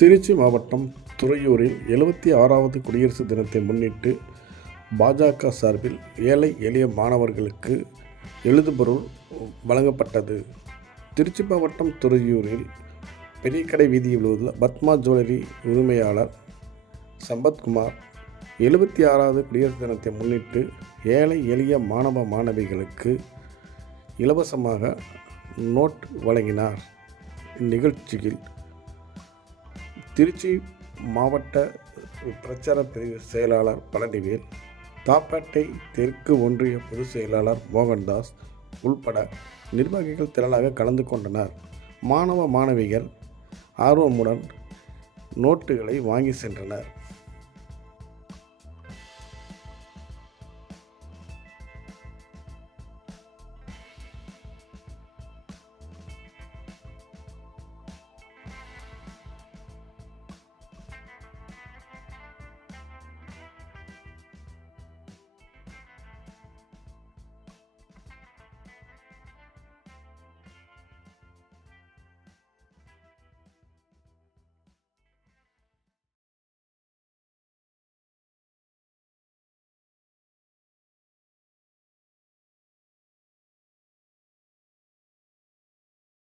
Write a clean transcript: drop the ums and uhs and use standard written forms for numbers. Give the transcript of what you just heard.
திருச்சி மாவட்டம் துறையூரில் 76வது குடியரசு தினத்தை முன்னிட்டு பாஜக சார்பில் ஏழை எளிய மாணவர்களுக்கு எழுதுபொருள் வழங்கப்பட்டது. திருச்சி மாவட்டம் துறையூரில் பெரியகடை வீதியில் உள்ள பத்மா ஜுவல்லரி உரிமையாளர் சம்பத்குமார் 76வது குடியரசு தினத்தை முன்னிட்டு ஏழை எளிய மாணவ மாணவிகளுக்கு இலவசமாக நோட் வழங்கினார். இந்நிகழ்ச்சியில் திருச்சி மாவட்ட பிரச்சார பிரிவு செயலாளர் பழனிவேல், தாப்பேட்டை தெற்கு ஒன்றிய பொதுச் செயலாளர் மோகன்தாஸ் உள்பட நிர்வாகிகள் திரளாக கலந்து கொண்டனர். மாணவ மாணவிகள் ஆர்வமுடன் நோட்டுகளை வாங்கி சென்றனர்.